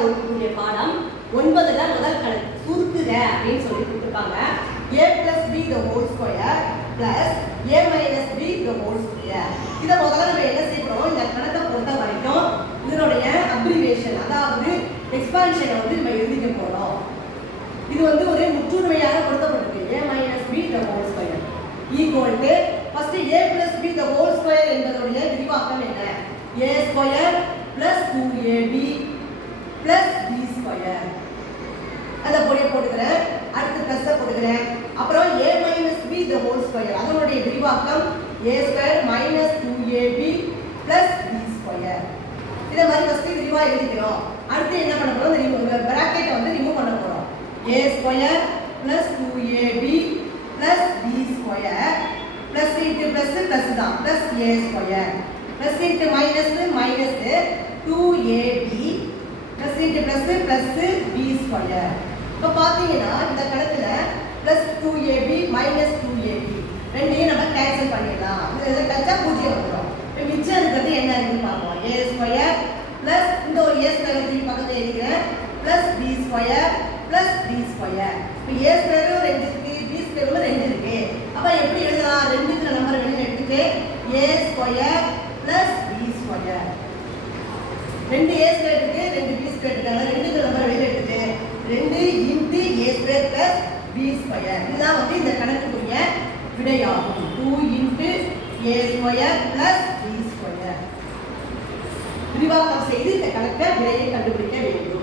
வகுக்கக்கூடிய பாடம் 9ல முதல் கணக்கு சுருக்குக அப்படின்னு சொல்லி கொடுத்துருக்காங்க. a plus b the whole square plus a minus b the whole square. இதை முதல்ல நம்ம என்ன செய்யறோம், இந்த கணக்கை பொறுத்த வரைக்கும் இதனுடைய அப்ரிவேஷன் அதாவது எக்ஸ்பான்ஷனை வந்து நம்ம எழுதிக்க போறோம். இது வந்து ஒரு முற்றுமையாக கொடுக்கப்பட்டிருக்கு. a minus b the whole square equal to first a plus b the whole square என்பதோட விரிவாக்கம் என்ன? a square plus 2ab plus b square. அத போட்டுக்கிறேன். அடுத்து பிளஸ் போட்டுக்கிறேன். அப்புறம் a minus b the whole square அதனுடைய விரிவாக்கம் a square minus 2ab plus b square. இத மாதிரி ஃபர்ஸ்ட் விரிவா எழுதிக்கிறோம். அடுத்து என்ன பண்ண போறோம், இந்த பிராக்கெட்டை வந்து ரிமூவ் பண்ண போறோம். a square plus 2ab plus b square plus into plus plus தான் plus a square plus into minus minus 2ab plus into plus plus b square. இப்போ பாத்தீங்கன்னா இந்த கணக்குல plus 2ab minus 2ab ரெண்டையும் நம்ம கேன்சல் பண்ணிடலாம். இது கச்சா பூஜ்ஜியம் வந்துடும். இப்போ மிச்சம் இருக்கிறது என்ன இருக்குன்னு பார்ப்போம். a square plus இந்த ஒரு a square திருப்பி பக்கத்துல எழுதிக்கிறேன் plus b square plus b square. இப்போ a square ரெண்டு இருக்கு, b square ரெண்டு இருக்கு. அப்ப எப்படி எழுதலாம்? ரெண்டுங்கிற நம்பர் வெளியில எடுத்துட்டு a square plus b square. ரெண்டு a square இருக்கு, ரெண்டு b square இருக்காங்க. ரெண்டுங்கிற நம்பர் வெளியில எடுத்துட்டு 2 into a square plus b square. இதுதான் வந்து இந்த கணக்குக்குரிய விடையாகும். 2 into a square plus b square. விரிவாக்கம் செய்து இந்த கணக்கை விடையை கண்டுபிடிக்க வேண்டும்.